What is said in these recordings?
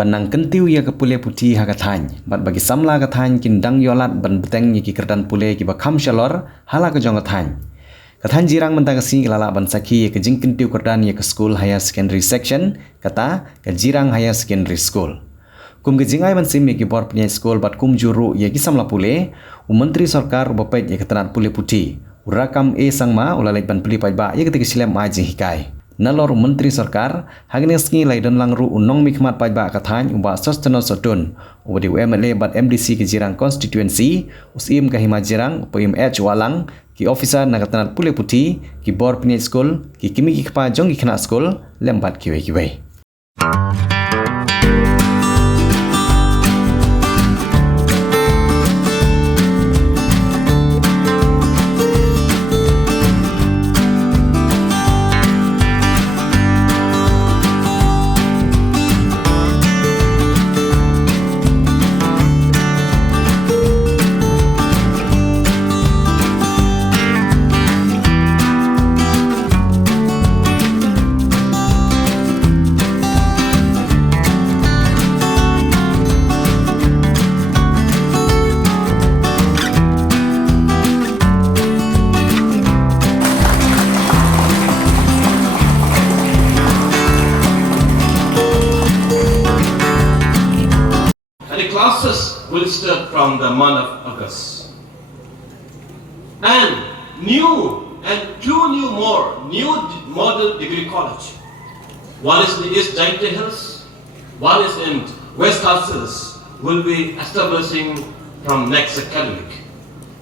Banang Kyntiew Iaka Pule Putih haka Thain, bat bagi Samla ka Thain kindang yolat ban beteng ki Kyrdan Pule ki bakam shalor hala ka jong ka Thain. Ka Thain Jirang mentang si lala ban saki ka jing Kyntiew Kyrdan ya school higher secondary section kata ka Jirang higher secondary school. Kum ke jingai ban sim ki bor punya school bat kum juru ya ki Samla Pule, menteri sarkar bapet ya ketanat Pule Putih. Urakam sangma ulalai ban puli pajba ya ketika Shlem Jinghikai. Nalor menteri sarkar hagni ski laidan langru unong mikmat pajba ka Thain uba sustenance sotun ubadi UMLA bat MDC ki Jirang constituency usim ka hima Jirang upaim walang ki officer nagatanat Pule Putih ki bor punya school ki kimi ki kapa jong ki khana school lembat kiwe. Classes will start from the month of August. And two new model degree college. One is in the East Dainty Hills, one is in West Castles, will be establishing from next academic.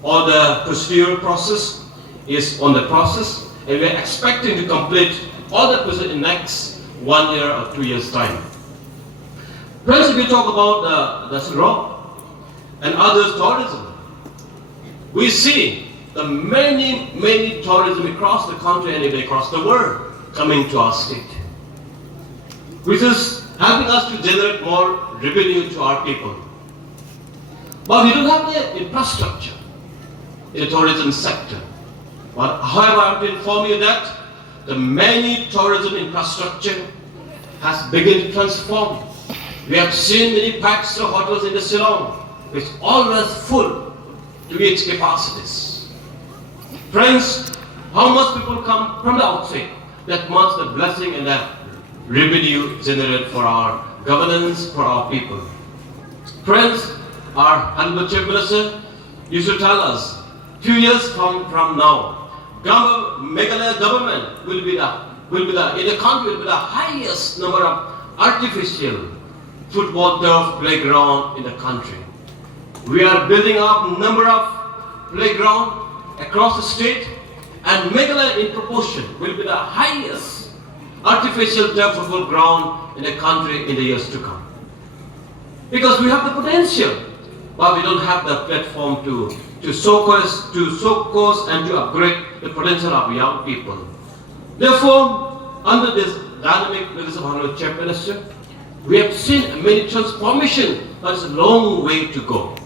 All the procedural process is on the process, and we are expecting to complete all the process in next 1 year or 2 years time. Friends, if we talk about the Shillong and other tourism, we see the many tourism across the country and even across the world coming to our state, which is helping us to generate more revenue to our people. But we don't have the infrastructure in the tourism sector. But however, I have to inform you that the many tourism infrastructure has begun to transform. We have seen many packs of hotels in the Shillong, which always full to its capacities. Friends, how much people come from the outside, that much the blessing and the revenue generated for our governance, for our people. Friends, our Honorable Chief Minister used to tell us, few years from now, Meghalaya government will be in the country will be the highest number of artificial football turf playground in the country. We are building up number of playground across the state, and Meghalaya in proportion will be the highest artificial turf football ground in the country in the years to come. Because we have the potential, but we don't have the platform to showcase and to upgrade the potential of young people. Therefore, under this dynamic leadership of our Chief Minister, we have seen many transformation, but it's a long way to go.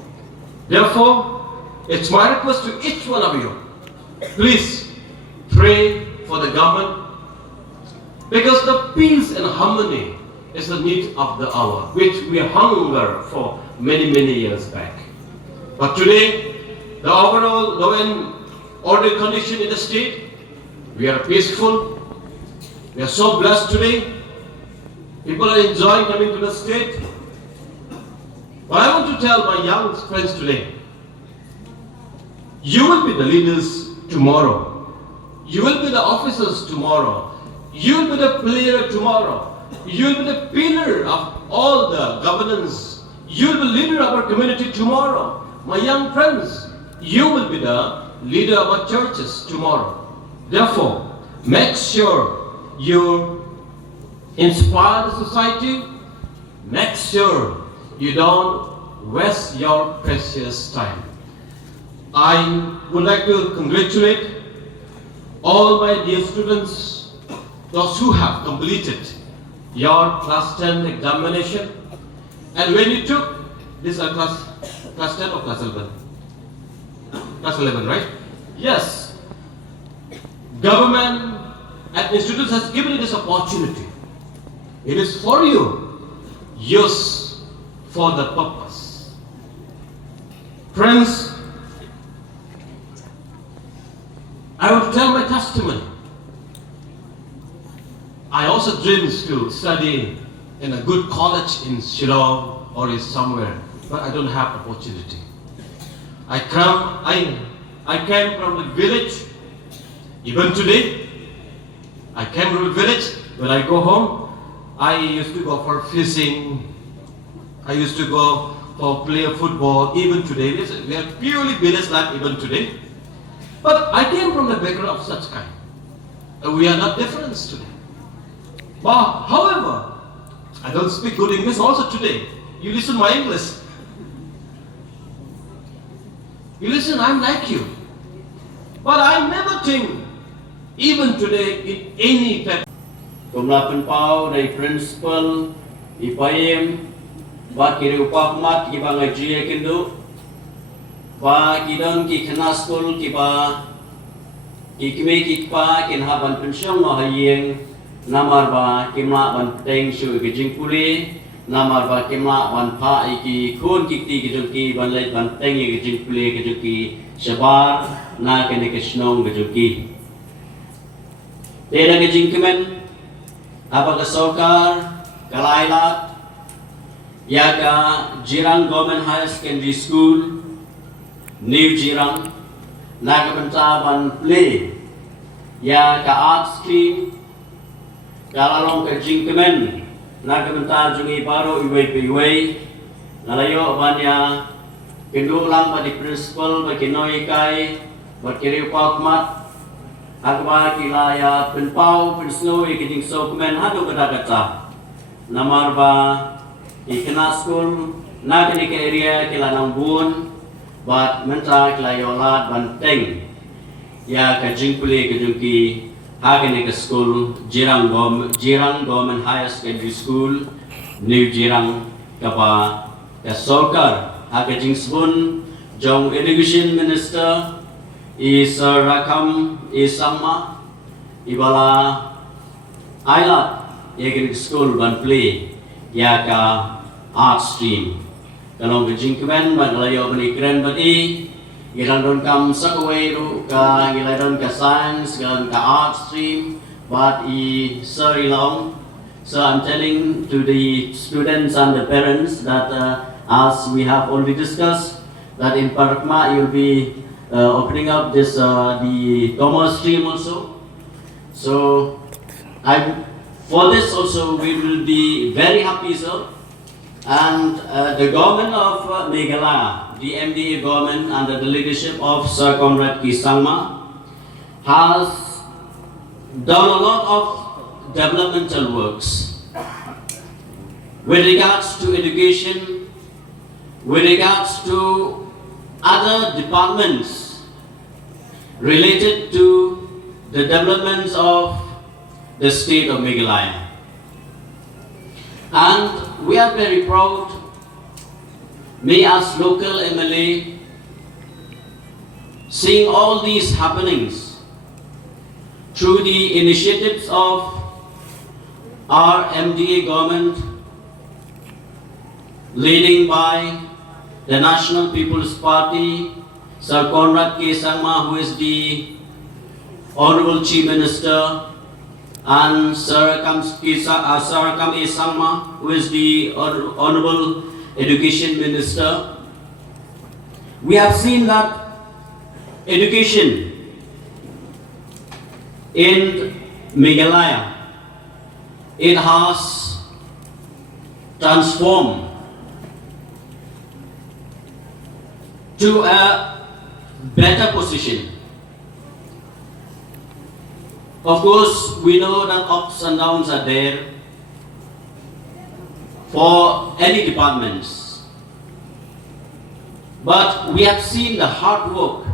Therefore, it's my request to each one of you, please pray for the government, because the peace and harmony is the need of the hour, which we hunger for many years back. But today, the overall law and order condition in the state, we are peaceful, we are so blessed today. People are enjoying coming to the state. But I want to tell my young friends today, you will be the leaders tomorrow. You will be the officers tomorrow. You will be the player tomorrow. You will be the pillar of all the governance. You will be the leader of our community tomorrow. My young friends, you will be the leader of our churches tomorrow. Therefore, make sure you inspire the society. Make sure you don't waste your precious time. I would like to congratulate all my dear students, those who have completed your class 10 examination. And when you took this class 10 or class 11? Class 11, right? Yes. Government and institutes has given you this opportunity. It is for you. use for the purpose. Friends, I will tell my testimony. I also dreams to study in a good college in Shillong or in somewhere, but I don't have opportunity. I came from the village. Even today, I came from the village. When I go home, I used to go for fishing. I used to go for play football. Even today, we are purely village life even today. But I came from the background of such kind. We are not different today. But however, I don't speak good English also today. You listen my English. You listen, I'm like you. But I never think, even today, in any type. Tumlapan pau dari principal ipayem ba kiri upak mat ki ba ngaji kindu ba kidon ki khana school ki ba ki kime ki pa kin haban pensiong no hayeng namar ba kimla ban teng shu ki jingpuli namar ba kimla ban pha ki khun ki ti ki jungki ban lai ban teng ki jingpuli ki jungki shabar na ke ne kishnong ki jungki tera ki jingkimen apa ke Sokar, Kalailat, Iaka, Jirang Government High Secondary School, New Jirang, Nagabantaban Pule, Iaka Art Stream, Kalalong ke Jingkemen, Nagabantar Jungi Baro Iway Piway, Nalayo Abanya, Kendulang Badi Principal, Bakinoikai, Bakiri Pakmat, Agba kilaya penpau pensnow ikiting so kumen hado kadagata namar ba ikena school nagani ke area kilanang bun bat menta kilayolat banteng ya ka jingpuli ke jungki hagani ke school Jirang Government High Secondary School New Jirang kapa ka Sokar haga jingsbun jong Education Minister Sir Rakam Samla ibala Ailat yagin school ban play Iaka art stream kalong kejingkemen ban layo bani keren bati gilan kam sakaway ru ka gilan ka science gilan ka art stream but Sir Shillong. So I'm telling to the students and the parents that as we have already discussed that in Parakma you'll be opening up this the commerce stream also. So for this also we will be very happy, sir. And the government of Meghalaya, the MDA government under the leadership of Sir Comrade Kisangma has done a lot of developmental works with regards to education, with regards to other departments related to the developments of the state of Meghalaya. And we are very proud, me as local MLA, seeing all these happenings through the initiatives of our MDA government, leading by the National People's Party, Sir Conrad K. Sangma, who is the Honorable Chief Minister, and Sir Kam A. Sangma, who is the Honorable Education Minister. We have seen that education in Meghalaya, it has transformed to a better position. Of course, we know that ups and downs are there for any departments. But we have seen the hard work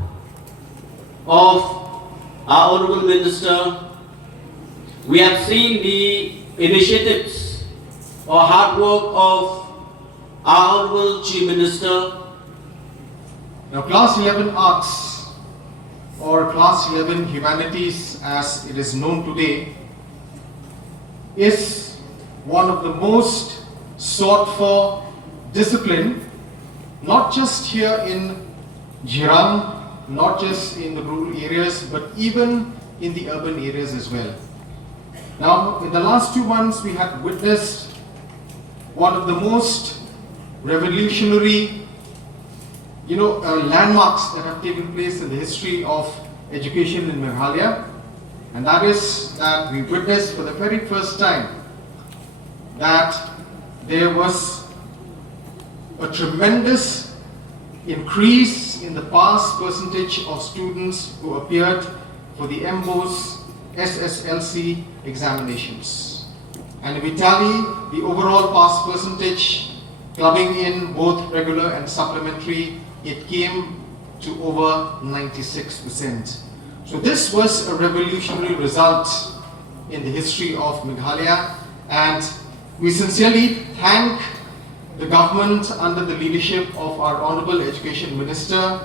of our Honorable Minister. We have seen the initiatives or hard work of our Honorable Chief Minister. Now, Class 11 Arts or Class 11 Humanities as it is known today is one of the most sought for discipline, not just here in Jirang, not just in the rural areas, but even in the urban areas as well. Now, in the last 2 months, we have witnessed one of the most revolutionary, landmarks that have taken place in the history of education in Meghalaya, and that is that we witnessed for the very first time that there was a tremendous increase in the pass percentage of students who appeared for the MBO's SSLC examinations. And if we tally the overall pass percentage, clubbing in both regular and supplementary, it came to over 96%. So this was a revolutionary result in the history of Meghalaya, and we sincerely thank the government under the leadership of our Honorable Education Minister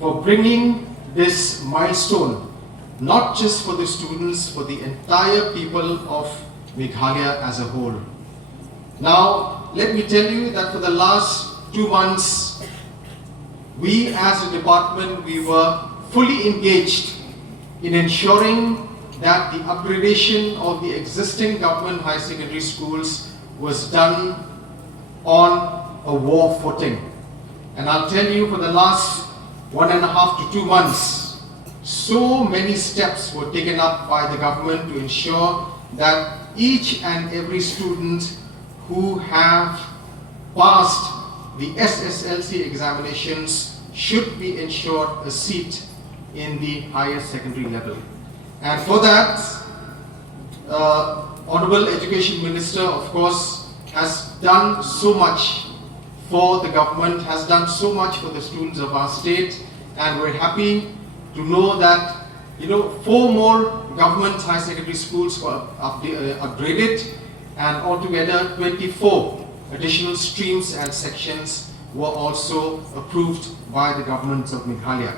for bringing this milestone, not just for the students, for the entire people of Meghalaya as a whole. Now, let me tell you that for the last 2 months, we as a department, we were fully engaged in ensuring that the upgradation of the existing government high secondary schools was done on a war footing. And I'll tell you, for the last 1.5 to 2 months, so many steps were taken up by the government to ensure that each and every student who have passed the SSLC examinations should be ensured a seat in the higher secondary level. And for that, Honorable Education Minister, of course, has done so much for the government, has done so much for the students of our state, and we're happy to know that 4 more government high secondary schools were upgraded, and altogether 24 additional streams and sections were also approved by the government of Meghalaya.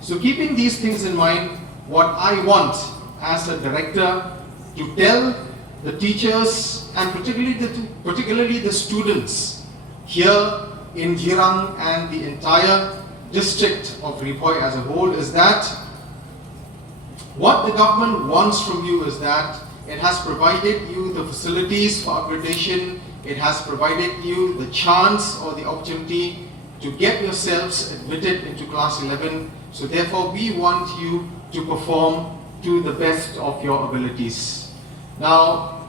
So keeping these things in mind, what I want as a director to tell the teachers and particularly the students here in Jirang and the entire district of Bhoi as a whole is that what the government wants from you is that it has provided you the facilities for upgradation, it has provided you the chance or the opportunity to get yourselves admitted into class 11. So therefore we want you to perform to the best of your abilities. Now,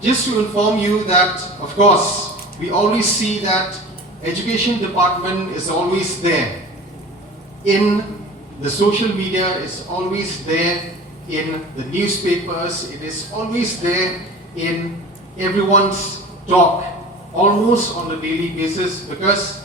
just to inform you that, of course, we always see that education department is always there in the social media, is always there in the newspapers, it is always there in everyone's talk almost on a daily basis, because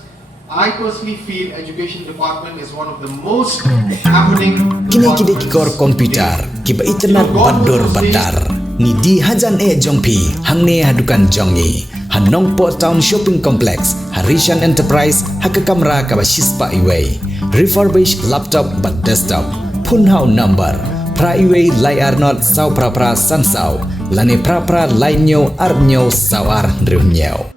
I personally feel education department is one of the most happening Kini kikor komputer kiba internet bador badar ni di hajan jongpi hangne hadukan jongi han Nongpoh Town Shopping Complex Harishan Enterprise haka kamera kaba shispa iway refurbished laptop but desktop phun hau number pra iway layar not sau pra sansau lane pra lainyo arnyo sawar drunyo